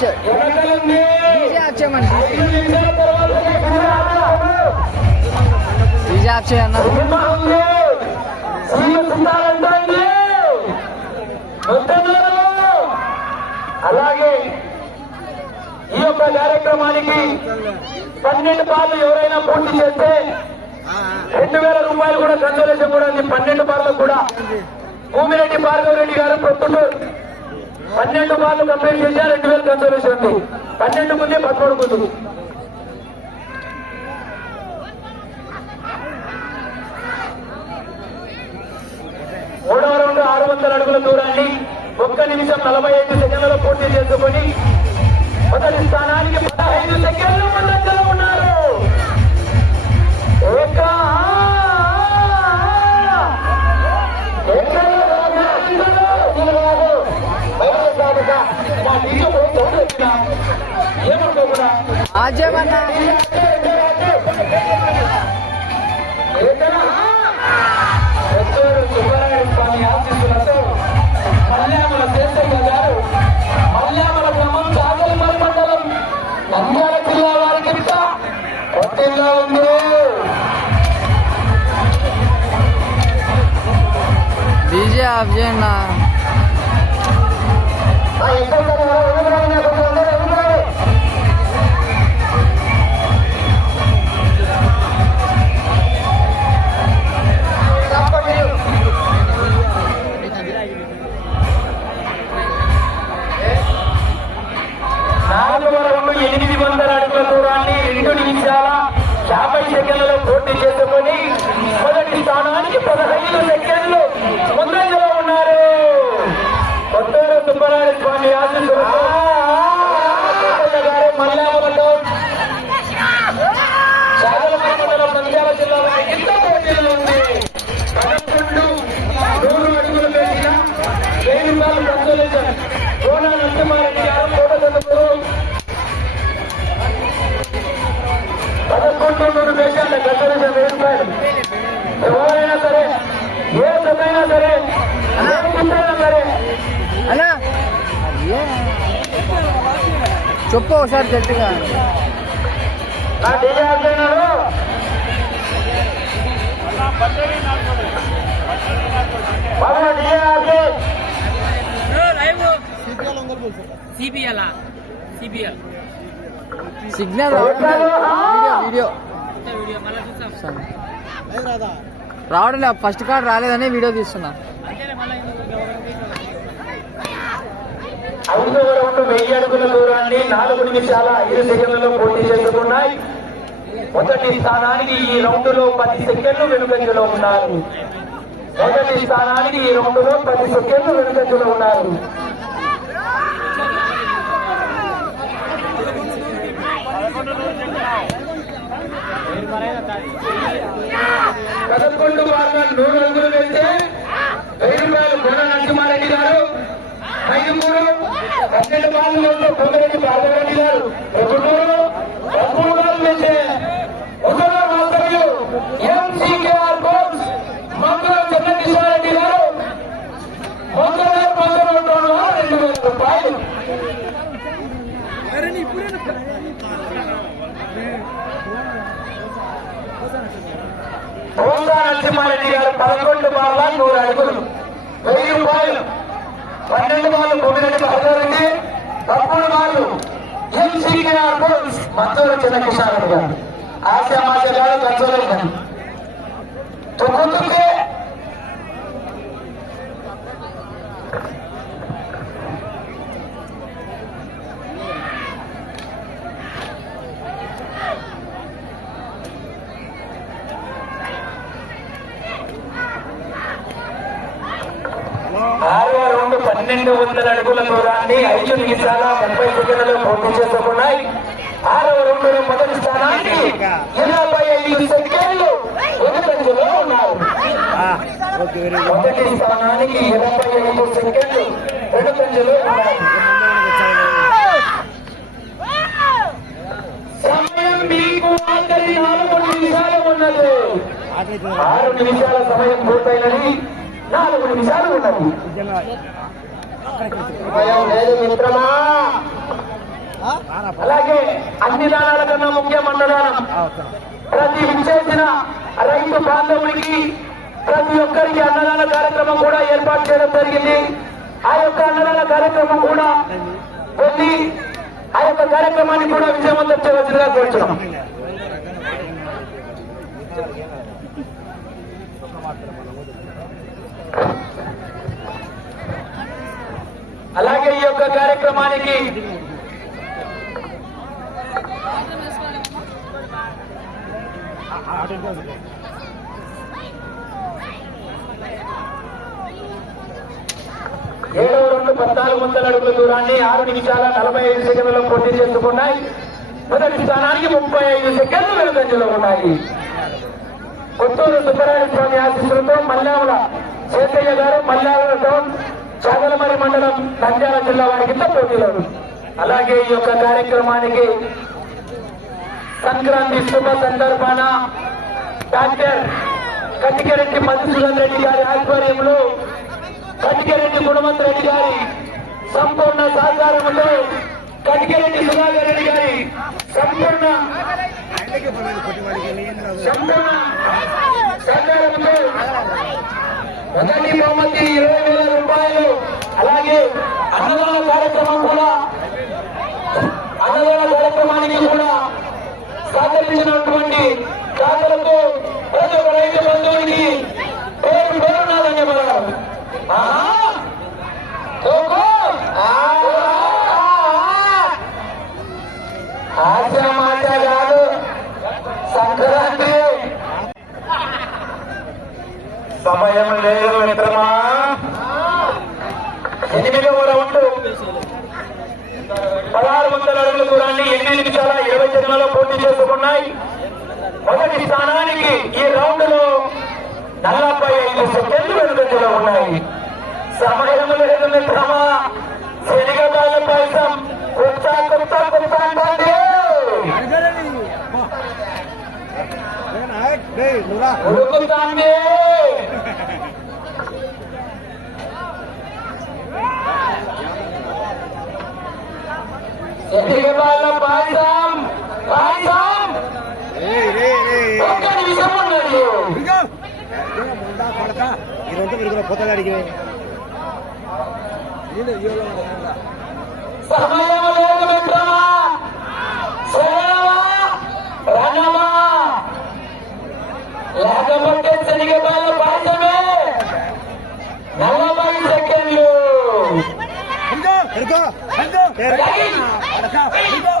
DJ of DJ of. అలాగే ఈ యొక్క కార్యక్రమానికి పన్నెండు పాలు ఎవరైనా పూర్తి చేస్తే రెండు వేల రూపాయలు కూడా కన్సోలేషన్ కూడా ఉంది పన్నెండు పాలకు కూడా. భూమిరెడ్డి భార్గవ రెడ్డి గారు ప్రొద్దుటూరు. పన్నెండు పాలు కంప్లీట్ చేసి రెండు వేలు కన్సర్వేషన్ ఉంది పన్నెండు ముందే పదమూడు ముందు మూడవ రౌండ్ ఆరు వందల అడుగుల దూరాన్ని ఒక్క నిమిషం నలభై ఐదు సెకండ్లలో పూర్తి చేసుకుని మొదటి స్థానానికి ఉంది డీజే ఆఫ్ చేయండి చెప్పు ఒకసారి గట్టిగా. సిగ్నల్ రావడం వీడియో రావడం లేదు ఫస్ట్ కార్డ్ రాలేదని వీడియో తీస్తున్నా అంతేనే మళ్ళీ ఐదవ రౌండ్ వెయ్యి స్థానాన్ని నాలుగు నిమిషాల ఐదు సెకండ్లలో పోటీ చేసుకున్నాయి. మొదటి స్థానానికి ఈ రౌండ్లో పది సెకండ్లు వెనుకంజలో ఉన్నారు. మొదటి స్థానానికి ఈ రౌండ్లో పది సెకండ్లు వెనుకంజలో ఉన్నారు. పదకొండు వాళ్ళ నూరు రంగులు వెళ్తే వెయ్యి రూపాయలు ఐదు పన్నెండు బాల్ వేస్తే కొందరెడ్డి బాలరెడ్డి గారు ఒకటూరు పదమూడు బాల్ వేస్తే ఒకటో మాస్టర్లు ఎంసీకేఆర్ కోచ్ మంగళం చంద్రకిషోరెడ్డి గారు రెండు వేల రూపాయలు నరసింహారెడ్డి గారు పదకొండు బాల నూరు అడుగులు. వెయ్యి రూపాయలు. పన్నెండు బాల్ కొమ్మిరెడ్డి భార్గవరెడ్డి పదమూడు బాలు ఎంసీకేఆర్ కోచ్ మంచూరు చిన్నకిషోరెడ్డి గారు. ఆశ ఆశామాశ గారు కన్సోలేషన్ తొక్కుతుంటే ఆరో రెండు పన్నెండు వందల అడుగుల దూరాన్ని ఐదు నిమిషాల ముప్పై సెకండ్లలో పూర్తి చేసుకున్నాయి ఆరవ రెండు మొదటి స్థానానికి ఎనభై ఐదు సెకండ్లు వెనుకంజలో ఉన్నారు. మొదటి స్థానానికి ఎనభై ఐదు సెకండ్లు వెనుకంజలో ఉన్నారు. సమయం మీకు ఆఖరి నాలుగు నిమిషాలు ఉన్నది. ఆరు నిమిషాల సమయం పూర్తయినది. నాలుగు నిమిషాలు ఉన్నది. అలాగే అన్ని దానాల కన్నా ముఖ్యం అన్నదానం ప్రతి విచ్చేసిన రైతు బాంధవుడికి ప్రతి ఒక్కరికి అన్నదాన కార్యక్రమం కూడా ఏర్పాటు చేయడం జరిగింది. ఆ యొక్క అన్నదాన కార్యక్రమం కూడా వెళ్ళి ఆ యొక్క కార్యక్రమాన్ని కూడా విజయవంతం చేయవలసిందిగా కోరుతున్నాం మాత్రం కార్యక్రమానికి ఏడవ రెండు పద్నాలుగు వందల అడుగుల దూరాన్ని ఆరు నిమిషాల నలభై ఐదు సెకండ్లలో పూర్తి చేసుకున్నాయి. మొదటి స్థానానికి ముప్పై ఐదు సెకండ్లు వెనుకంజలో ఉన్నాయి. కొత్తూరు సుబ్బరాయ స్వామి ఆశీస్సులతో మల్లావుల చేతయ్య గారు మల్లావుల టౌన్ చాగలమరి మండలం నంద్యాల జిల్లా వారి కింద పోటీలో అలాగే ఈ యొక్క కార్యక్రమానికి సంక్రాంతి శుభ సందర్భాన డాక్టర్ కటికరెడ్డి మధుసూదన్ రెడ్డి గారి ఆధ్వర్యంలో కటికరెడ్డి గుణవంత్ రెడ్డి గారి సంపూర్ణ సహకారంతో కటికరెడ్డి సుధాకర్ రెడ్డి గారి సంపూర్ణ సంపూర్ణ సహకారంతో మొదటి బహుమతి ఇరవై వేల రూపాయలు అలాగే అన్నదాన కార్యక్రమం కూడా అన్నదాన కార్యక్రమానికి కూడా సహకరించినటువంటి దాతలకు ప్రతి ఒక్క రైతు బంధువునికి పేరు పేరున ధన్యవాదాలు ఆహా! కాదు సంక్రాంతి సమయం లేదు మిత్రమా ఎనిమిదవ రౌండ్ పదహారు వందల ఎనిమిది నిమిషాల ఇరవై సెకండ్లలో పూర్తి చేసుకున్నాయి. మొదటి స్థానానికి ఈ రౌండ్లో నలభై ఐదు సెకండ్లు వెనుకంజలో ఉన్నాయి. సమయం లేదు మిత్రమా. శనిగబాల పాయసం. కొత్త కొత్త కొత్త అంటుంది ఉడుకుతాంది శనిగబాల పాయసం. పాయసం ఒక్క నిమిషం ఉన్నది ఇదంతా మీరు పోతగాడికి సమయం లేదు మిత్రమా. శరణమా రణమా. లేకపోతే శనిగబాల పాయసమే. నలభై సెకండ్లు. ఎడుకో ఎడుకో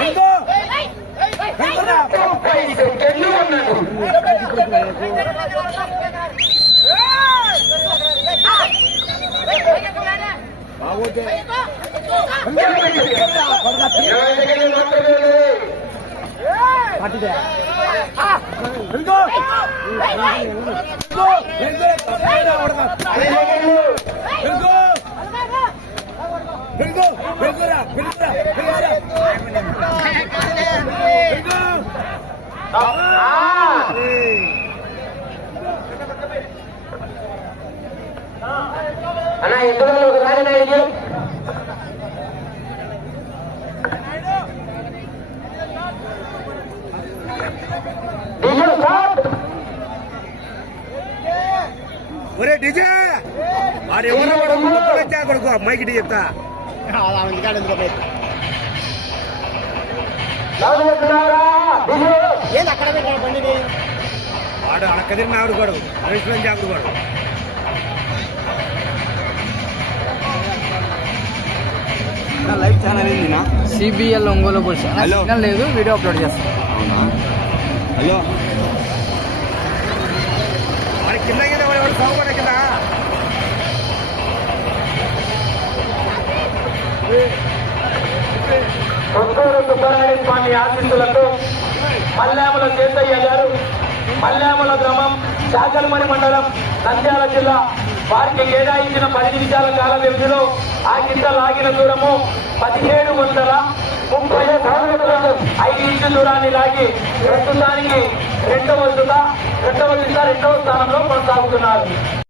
ఎడుకో ఎడుకో ముప్పై సెకండ్లు ఉన్నది ఇరవై సెకండ్లు మాత్రమే పట్టిదే ఎడుకో ఎడుకోరా ఎడుకోరా ఎడుకో ఆ! అన్న ఎద్దులలో ఒక రాజన ఇది డీజిల్ స్టార్ట్. ఒరే డిజే! వాడు ఎవరో వాడు కొడుకు? మైకి డి చెప్తా లాభం వస్తున్నారా డీజిల్ వాడు అడక్కదిరిన ఆవిడ కొడు రేషన్ ఆవిడ కొడు. లైవ్ ఛానల్ ఏందినా? సిబిఎల్ ఒంగోలు పురుష హలో. లేదు వీడియో అప్లోడ్ చేస్తాను అవునా? హలో. వాడి కింద కింద వాడు వాడు సాగుపడే కింద. కొత్తూరు సుబ్బరాయ స్వామి ఆశీస్సులతో మల్లాముల చేతయ్య గారు మల్లాముల గ్రామం చాకల్మణి మండలం నంద్యాల జిల్లా. వారికి కేటాయించిన పది నిమిషాల కాల వ్యవధిలో ఆ కింద లాగిన దూరము పదిహేడు వందల ముప్పై కిలోమీటర్లు. ఐదు ఇంచు దూరాన్ని లాగి ప్రస్తుతానికి రెండవ జత రెండవ దిశ రెండవ స్థానంలో కొనసాగుతున్నారు.